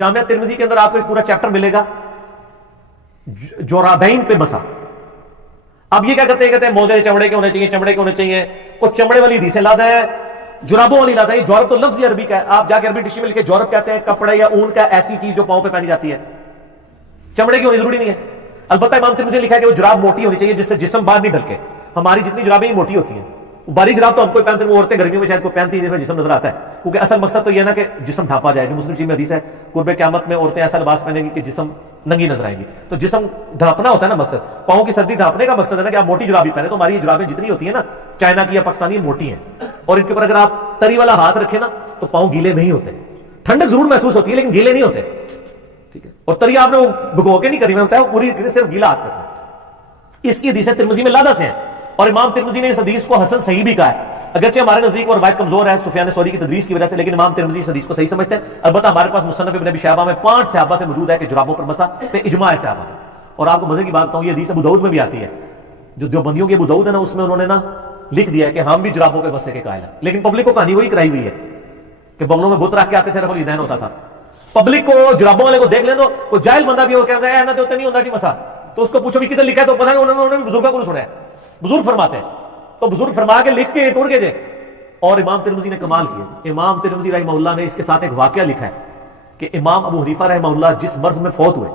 जामिया तिरमिजी के अंदर आपको एक पूरा चैप्टर मिलेगा जोराबैन पे मसा। अब ये क्या करते हैं, कहते हैं मोजे चमड़े के होने चाहिए, चमड़े के होने चाहिए। वो चमड़े वाली हदीसें लाता है, जुराबों वाली लाता है। जौरब तो लफ्ज ही अरबी का है, आप जाके अरबी डिक्शनरी में लिखे जौरब कहते हैं कपड़े या ऊन का ऐसी चीज जो पांव पे पहनी जाती है, चमड़े की होनी जरूरी नहीं है। अलबत्ता इमाम तिरमिजी ने लिखा है कि वो जुराब मोटी होनी चाहिए जिससे जिस्म बाहर नहीं ढलके। हमारी जितनी जुराबें ही मोटी होती हैं, बारीक जुराब तो हमको पहनते हैं, वो औरतें गर्मियों में शायद कोई पहनती है जिसमें जिस्म नजर आता है, क्योंकि असल मकसद तो यह ना कि जिस्म ढांपा जाए। जो मुस्लिम शरीफ में हदीस है, कुर्बे क़यामत में औरतें ऐसा लिबास पहनेंगी कि जिस्म नंगी नजर आएगी। तो जिस्म ढांपना होता है ना मकसद, पाँव की सर्दी ढांपने का मकसद है ना कि आप मोटी जुराबी पहने। तो हमारी ये जुराबें जितनी होती है ना चाइना की या पाकिस्तानी, मोटी हैं, और इनके ऊपर अगर आप तरी वाला हाथ रखें ना तो पाँव गीले नहीं होते। ठंडक जरूर महसूस होती है लेकिन गीले नहीं होते, ठीक है। और तरी आपने भिगो के नहीं करी, मैं बताया पूरी सिर्फ गीला हाथ रखना। इसकी हदीसें तिरमिजी में लादा से हैं, और इमाम तिरमिजी ने इस हदीस को हसन सही भी कहा है। अगरचे हमारे नजदीक और रवायत कमजोर है सुफियान सौरी की तदरीस की वजह से, लेकिन इमाम तिरमिजी इस हदीस को सही समझते हैं। अलबत्ता हमारे पास मुसन्नफ इब्न अबी शैबा में 5 सहाबा से मौजूद है कि जुराबों पर मसा पे इजमा है सहाबा का। और आपको मजे की बात बताऊं, ये हदीस अबू दाऊद में भी आती है। जो देवबंदियों की अबू दाऊद है ना, उसमें उन्होंने ना लिख दिया है कि हम भी जुराबों पे मसले के कायल हैं, लेकिन पब्लिक को कहानी वही कराई हुई है कि बंगलों में बुत रख के आते थे, रफल ईदैन होता था। पब्लिक को जुराबों वाले को देख ले तो कोई जाहिल बंदा भी हो कहता है ना तो नहीं होता कि मसा, तो उसको पूछो भी किधर लिखा है, तो पता नहीं, उन्होंने बुजुर्गों को सुना है। बुजुर्ग फरमाते हैं, तो बुजुर्ग फरमा के लिख के टूर के दे। और इमाम तिरमिजी ने कमाल किया, इमाम तिरमिजी रहमहुल्लाह ने इसके साथ एक वाकया लिखा है कि इमाम अबू हनीफा रहमहुल्लाह जिस मर्ज में फौत हुए,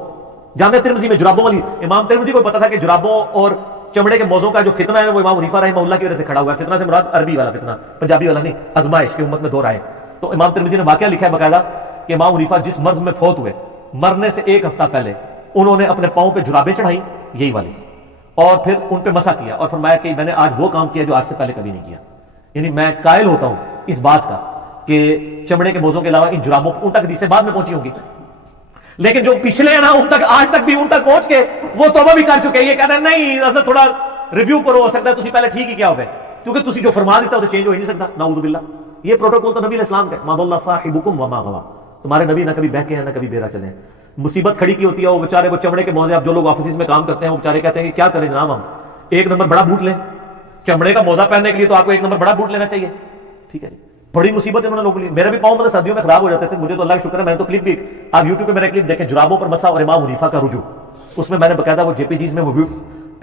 जामिया तिरमिजी में जुराबों वाली, इमाम तिरमिजी को पता था कि जुराबों और चमड़े के मौजों का जो फितना है वो इमाम हनीफा रहमहुल्लाह की वजह से खड़ा हुआ है। फितना से मुराद अरबी वाला फितना, पंजाबी वाला नहीं, आजमाइश की उम्मत में दौर आए। तो इमाम तिरमिजी ने वाकया लिखा है बाकायदा कि इमाम हनीफा जिस मर्ज में फौत हुए, मरने से 1 हफ्ता पहले उन्होंने अपने पांव पे जुराबें चढ़ाई, यही वाली, और फिर उन पे मसा किया और फरमाया कि मैंने आज वो काम किया जो आज से पहले कभी नहीं किया। यानी मैं कायल होता हूं इस बात का कि चमड़े के मोजों के अलावा इन जुराबों उन तक हदीसें बाद में पहुंची होंगी, लेकिन जो पिछले हैं ना उन तक आज तक भी उन तक पहुंच के वो तौबा भी कर चुके हैं। ये कहते हैं नहीं असल थोड़ा रिव्यू करो, हो सकता है तुसी पहले ठीक ही क्या हो गए, क्योंकि तुसी जो फरमा देता हो तो चेंज हो ही नहीं सकता। नाऊज़ु बिल्लाह, ये प्रोटोकॉल तो नबी इस्लाम का, मा दल्ला साहिबुकुम वमा गवा, तुम्हारे नबी ना कभी बहके हैं ना कभी बेरा चले। मुसीबत खड़ी की होती है, वो बेचारे वो चमड़े के मोजे, अब जो लोग ऑफिस में काम करते हैं वो बेचारे कहते हैं कि क्या करें जनाब, हम 1 नंबर बड़ा बूट लें, चमड़े का मोजा पहनने के लिए तो आपको 1 नंबर बड़ा बूट लेना चाहिए, ठीक है। बड़ी मुसीबत इन्होंने लोगों के लिए। मेरा भी पाँव मतलब सर्दियों में खराब हो जाते थे, मुझे तो अल्लाह का शुक्र है, मैंने तो क्लिप भी आप यूट्यूब पे मेरा क्लिप देखें, जुराबों पर मसा और इमाम हनीफा का रुजू, उसमें मैंने बकायदा वो जेपीजीज में वो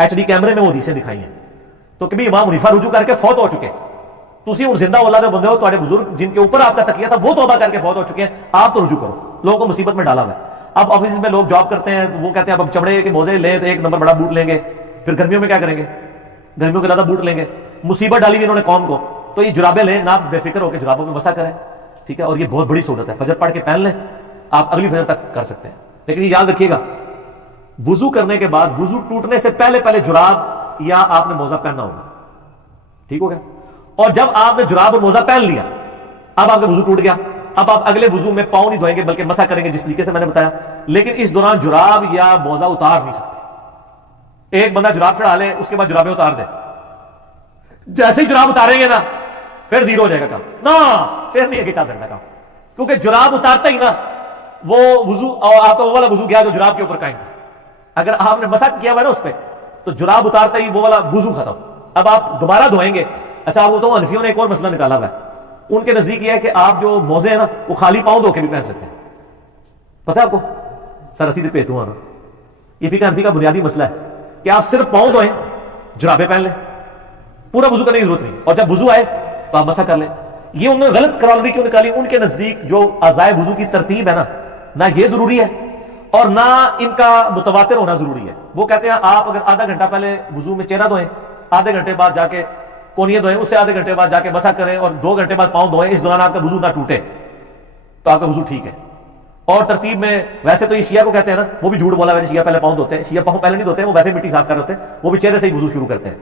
HD कैमरे में वो हदीसें दिखाई हैं। तो कभी इमाम हनीफा रुजू करके फौत हो चुके, तुसी उन जिंदा औलाद बंदे हो, तुम्हारे बुजुर्ग जिनके ऊपर आपका तकिया था वो तौबा करके फौत हो चुके हैं, आप तो रुजू करो, लोगों को मुसीबत में डाला हुआ है। अब ऑफिस में लोग जॉब करते हैं, वो कहते हैं अब चमड़े के मोजे ले तो 1 नंबर बड़ा बूट लेंगे, फिर गर्मियों में क्या करेंगे, गर्मियों के ज्यादा बूट लेंगे। मुसीबत डाली हुई इन्होंने कौम को, तो ये जुराबे लें ना, बेफिक्र होकर जुराबों में मसा करें, ठीक है। और ये बहुत बड़ी सहूलत है, फजर पढ़ के पहन लें, आप अगली फजर तक कर सकते हैं। लेकिन ये याद रखिएगा, वुजू करने के बाद, वुजू टूटने से पहले पहले जुराब या आपने मोजा पहनना होगा, ठीक हो गया। और जब आपने जुराब और मोजा पहन लिया, अब आपका वुजू टूट गया, अब आप अगले वुजू में पाँव नहीं धोएंगे बल्कि मसा करेंगे जिस तरीके से मैंने बताया। लेकिन इस दौरान जुराब या मोजा उतार नहीं सकते। एक बंदा जुराब चढ़ा ले, उसके बाद जुराबें उतार दे, जैसे ही जुराब उतारेंगे ना फिर जीरो हो जाएगा काम, ना फिर नहीं आगे चल सकता काम, क्योंकि जुराब उतारता ही ना वो वुजू, और आपका वो वाला वुजू गया जो जुराब के ऊपर कायम था। अगर आपने मसा किया हुआ ना उस पर, तो जुराब उतारता ही वो वाला वुजू खत्म, अब आप दोबारा धोएंगे। अच्छा, आपको तो हनफियों ने एक और मसला निकाला हुआ है, उनके नजदीक यह है कि आप जो मोजे हैं ना वो खाली पाँव धो के भी पहन सकते हैं। पता है आपको, सर असी पे तू आना, ये फिका हनफी का बुनियादी मसला है कि आप सिर्फ पाँव धोएं, जुराबे पहन लें, पूरा वुजू करने की जरूरत नहीं, और जब वुजू आए तो आप मसा कर लें। ये उन्होंने गलत क्रॉलरी क्यों निकाली, उनके नजदीक जो अज़ाए वुजू की तरतीब है ना ये जरूरी है और ना इनका मुतवातिर होना जरूरी है। वो कहते हैं आप अगर आधा घंटा पहले वुजू में चेहरा धोएं, आधे घंटे बाद जाके कोनियां धोएं, उससे आधे घंटे बाद जाके मसा करें, और 2 घंटे बाद पाँव धोएं, इस दौरान आपका वुजू ना टूटे तो आपका वुजू ठीक है। और तरतीब में वैसे तो ये शिया को कहते हैं ना, वो भी झूठ बोला, शिया पहले पाँव धोते हैं, शिया पाँव पहले नहीं धोते हैं, वो वैसे मिट्टी साफ कर होते हैं, वो भी चेहरे से ही वुजू शुरू करते हैं,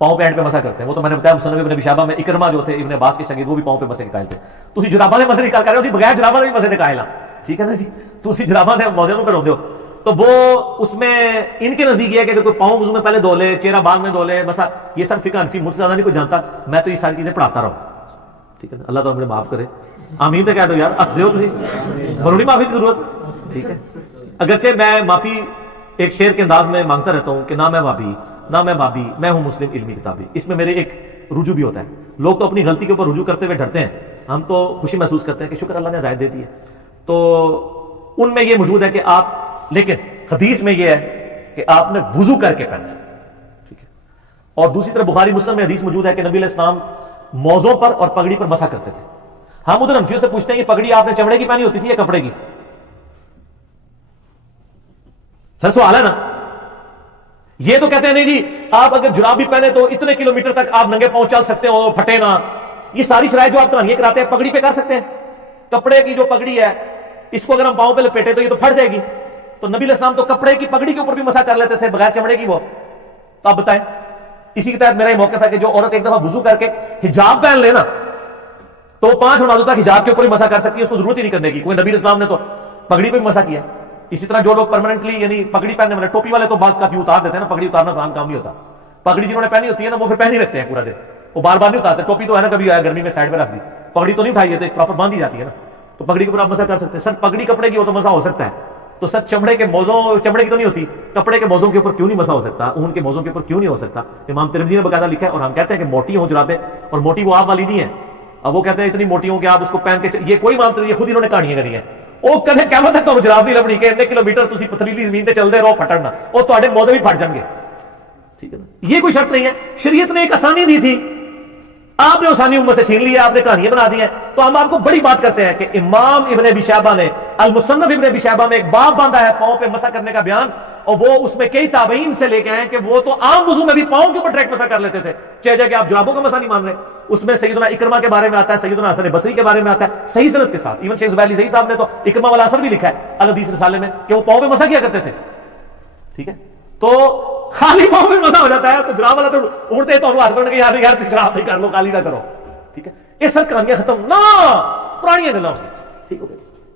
पाँव पे एंड पे मसा करते हैं। वो तो मैंने बताया मुसन्नफ इब्न अबी शैबा में इकरमा जो थे इब्न अब्बास के शागिर्द, वो भी पाँव पे मसे निकाल थे। तुसी जुराबा ने मसे निकाल कर रहे हो, बगैर जुराबा ने भी मसे निकाला, ठीक है ना जी, तुसी जुराबा ने मौजे में करोगे हो, तो वो उसमें इनके नजदीक है कि अगर कोई पाँव वुजू में पहले धो ले, चेहरा बाद में धो ले, बस ये सब फिका हनफी, मुझसे ज्यादा नहीं कोई जानता, मैं तो ये सारी चीजें पढ़ाता रहूं, ठीक है ना। अल्लाह तो मुझे माफ करे, आमीन तो कह दो यार, हंस दो तुम, माफी की जरूरत, ठीक है। अगरचे मैं माफी एक शेर के अंदाज में मांगता रहता हूं कि ना मैं वाबी ना मैं बाबी, मैं हूं मुस्लिम इल्मी किताबी, इसमें मेरे एक रुजू भी होता है। लोग तो अपनी गलती के ऊपर रुजू करते हुए डरते हैं, हम तो खुशी महसूस करते हैं कि शुक्र अल्लाह ने हिदायत दे दी है। تو ان میں یہ موجود ہے کہ آپ، لیکن حدیث میں یہ ہے کہ آپ نے وضو کر کے پہننا ہے، ٹھیک ہے. اور دوسری طرف بخاری مسلم میں حدیث موجود ہے کہ نبی علیہ السلام موزوں پر اور پگڑی پر مسح کرتے تھے. ہم ادھر انفیوں سے پوچھتے ہیں کہ پگڑی آپ نے چمڑے کی پہنی ہوتی تھی یا کپڑے کی؟ سر سوال ہے نا. یہ تو کہتے ہیں نہیں جی آپ اگر جراب بھی پہنے تو اتنے کلومیٹر تک آپ ننگے پاؤں چل سکتے ہو، پھٹے نہ. یہ ساری شرائط جو آپ کہانیاں کراتے ہیں پگڑی پہ کر سکتے ہیں. کپڑے کی جو پگڑی ہے اس کو اگر ہم پاؤں پہ لپیٹے تو یہ تو پھٹ جائے گی. تو نبی علیہ السلام تو کپڑے کی پگڑی کے اوپر بھی مسح کر لیتے تھے بغیر چمڑے کی. وہ تو آپ بتائیں. اسی کے تحت میرا یہ موقف ہے کہ جو عورت ایک دفعہ وضو کر کے حجاب پہن لے نا تو 5 نمازوں تک حجاب کے اوپر ہی مسح کر سکتی ہے، اس کو ضرورت ہی نہیں کرنے کی. کوئی نبی علیہ السلام نے تو پگڑی پہ بھی مسح کیا. اسی طرح جو لوگ پرماننٹلی یعنی پگڑی پہننے والے، ٹوپی والے تو بعض کا اتار دیتے ہیں نا، پگڑی اتارنا آسان کام نہیں ہوتا. پگڑی جنہوں نے پہنی ہوتی ہے نا وہ پھر پہن ہی رکھتے ہیں پورا دن، وہ بار بار نہیں اتارتے. ٹوپی تو ہے نا کبھی آیا گرمی میں سائڈ پہ رکھ دی، پگڑی تو نہیں اٹھائی ہے، پراپر باندھی جاتی ہے نا. تو پگڑی کے اوپر آپ مسح کر سکتے ہیں. سر پگڑی کپڑے کی ہو تو مسح ہو سکتا ہے، تو سر چمڑے کے موزوں، چمڑے کی تو نہیں ہوتی، کپڑے کے موزوں کے اوپر کیوں نہیں مسح ہو سکتا؟ اون کے موزوں کے اوپر کیوں نہیں ہو سکتا؟ امام ترمذی نے باقاعدہ لکھا ہے. اور ہم کہتے ہیں کہ موٹی ہوں جرابیں، اور موٹی وہ آپ والی نہیں ہے. اب وہ کہتے ہیں اتنی موٹی ہوں کہ آپ اس کو پہن کے یہ کوئی امام ترمذی، یہ خود انہوں نے کہانیاں کری ہیں. وہ کدے قیامت تک تو جراب نہیں لبنی کہ اتنے کلومیٹر تسی پتھریلی زمین تے چلدے رہو پھٹن نہ، وہ تواڈے موزے بھی پھٹ جان گے. ٹھیک ہے نا. یہ کوئی شرط نہیں ہے. شریعت نے ایک آسانی دی تھی، آپ نے آسانی امت سے چھین لی ہے، آپ نے کہانیاں بنا دی ہیں. تو ہم آپ کو بڑی بات کرتے ہیں کہ امام ابن ابی شیبہ نے المصنف ابن ابی شیبہ میں ایک باب باندھا ہے پاؤں پہ مسح کرنے کا بیان، اور وہ اس میں کئی تابعین سے لے کے آئے کہ وہ تو عام وضو میں بھی پاؤں کے اوپر ڈائریکٹ مسح کر لیتے تھے. چاہے کہ آپ جرابوں کا مسح نہیں مان رہے. اس میں سیدنا اکرمہ کے بارے میں آتا ہے، سیدنا حسن بصری کے بارے میں آتا ہے صحیح سند کے ساتھ. ایون شیخ زبیر علی زئی صاحب نے تو اکرمہ والا اثر بھی لکھا ہے الحدیث رسالے میں کہ وہ پاؤں پہ مسح کیا کرتے تھے. ٹھیک ہے. تو خالی پاؤں پہ مسح ہو جاتا ہے تو جراب والا تو اڑتے تو ہاتھ بن کے یار جراب نہیں کر لو، خالی نہ کرو. ٹھیک ہے. یہ سب کہانیاں ختم نہ، پرانیاں گلاں.